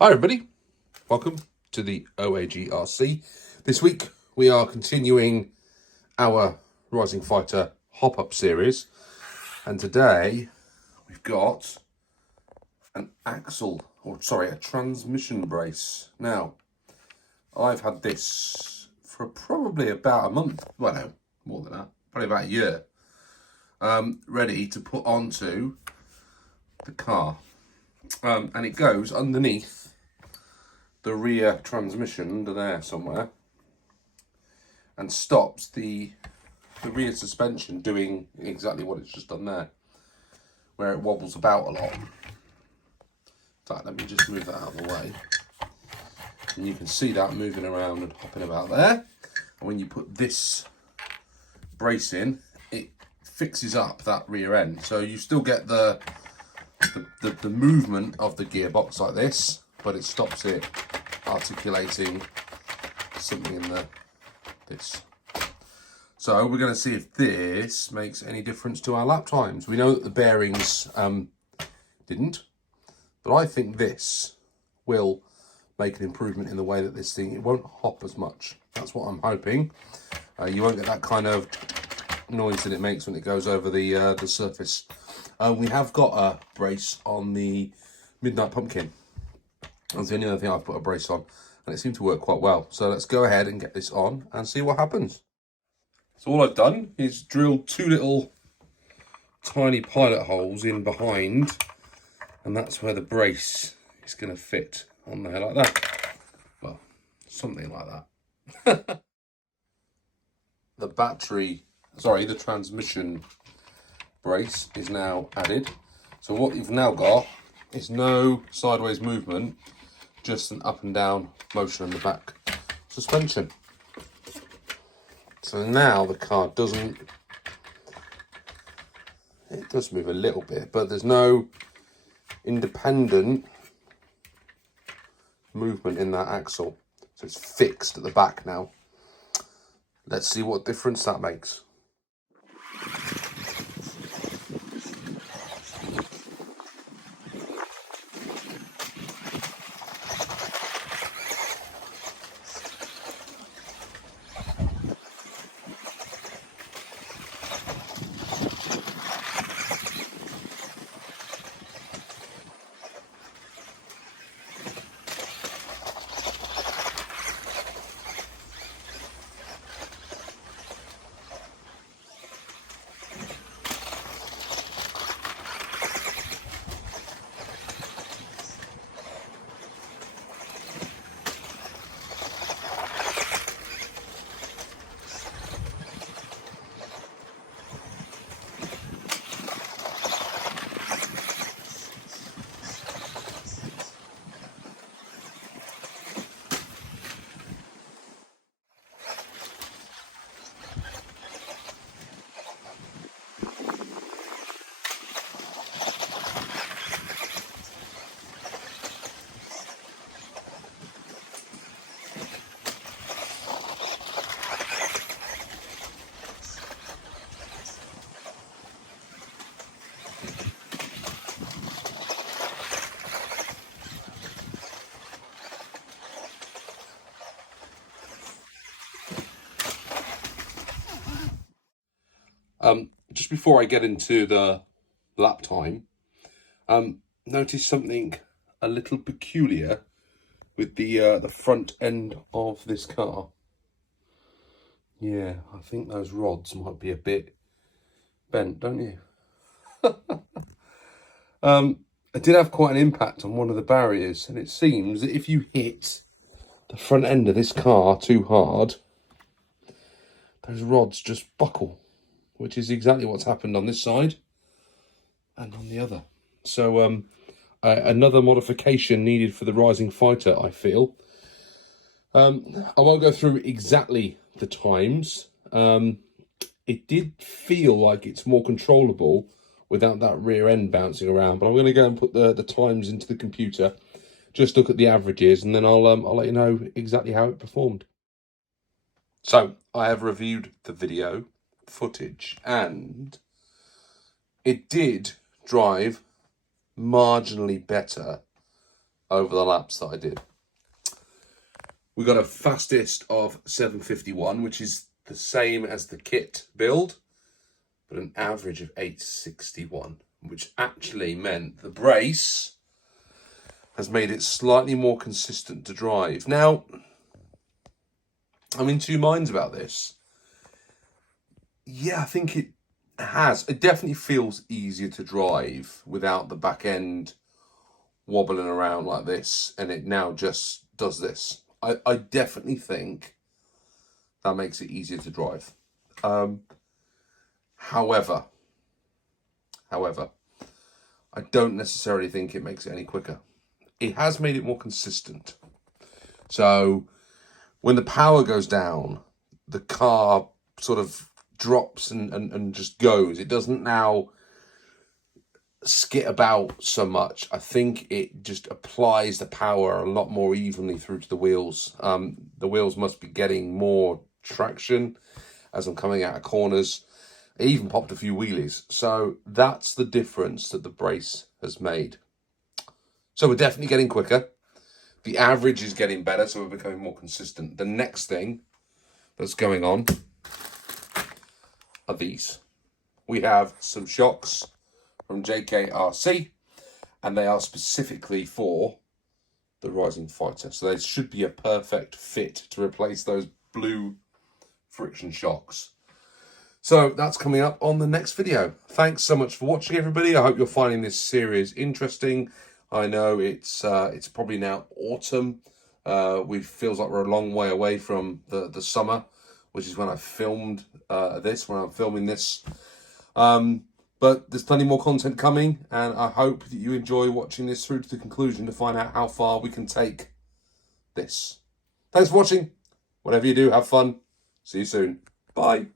Hi everybody, welcome to the OAGRC. This week we are continuing our Rising Fighter hop-up series, and today we've got an a transmission brace. Now, I've had this for probably about a month, well no, more than that, probably about a year, ready to put onto the car. And it goes underneath the rear transmission under there somewhere and stops the rear suspension doing exactly what it's just done there, where it wobbles about a lot. In fact, let me just move that out of the way. And you can see that moving around and hopping about there. And when you put this brace in, it fixes up that rear end. So you still get the movement of the gearbox like this, but it stops it articulating something in this. So we're going to see if this makes any difference to our lap times. We know that the bearings didn't, but I think this will make an improvement in the way that this thing, it won't hop as much. That's what I'm hoping. You won't get that kind of noise that it makes when it goes over the surface. We have got a brace on the Midnight Pumpkin. That's the only other thing I've put a brace on, and it seemed to work quite well. So let's go ahead and get this on and see what happens. So all I've done is drilled two little tiny pilot holes in behind, and that's where the brace is going to fit on there like that. Well, something like that. The transmission brace is now added. So what you've now got is no sideways movement, just an up and down motion in the back suspension. So now the car it does move a little bit, but there's no independent movement in that axle. So it's fixed at the back now. Let's see what difference that makes. Just before I get into the lap time, notice something a little peculiar with the front end of this car. Yeah, I think those rods might be a bit bent, don't you? It did have quite an impact on one of the barriers, and it seems that if you hit the front end of this car too hard, those rods just buckle, which is exactly what's happened on this side and on the other. So another modification needed for the Rising Fighter, I feel. I won't go through exactly the times. It did feel like it's more controllable without that rear end bouncing around, but I'm going to go and put the times into the computer, just look at the averages, and then I'll let you know exactly how it performed. So I have reviewed the video footage, and it did drive marginally better over the laps that I did. We got a fastest of 751, which is the same as the kit build, but an average of 861, which actually meant the brace has made it slightly more consistent to drive. Now, I'm in two minds about this. Yeah, I think it has. It definitely feels easier to drive without the back end wobbling around like this, and it now just does this. I definitely think that makes it easier to drive. However, I don't necessarily think it makes it any quicker. It has made it more consistent. So when the power goes down, the car sort of drops and just goes. It doesn't now skit about so much. I think it just applies the power a lot more evenly through to the wheels. The wheels must be getting more traction as I'm coming out of corners. I even popped a few wheelies. So that's the difference that the brace has made. So we're definitely getting quicker. The average is getting better, so we're becoming more consistent. The next thing that's going on are these. We have some shocks from JKRC, and they are specifically for the Rising Fighter. So they should be a perfect fit to replace those blue friction shocks. So that's coming up on the next video. Thanks so much for watching, everybody. I hope you're finding this series interesting. I know it's probably now autumn. We feels like we're a long way away from the summer, which is when I filmed when I'm filming this. But there's plenty more content coming, and I hope that you enjoy watching this through to the conclusion to find out how far we can take this. Thanks for watching. Whatever you do, have fun. See you soon. Bye.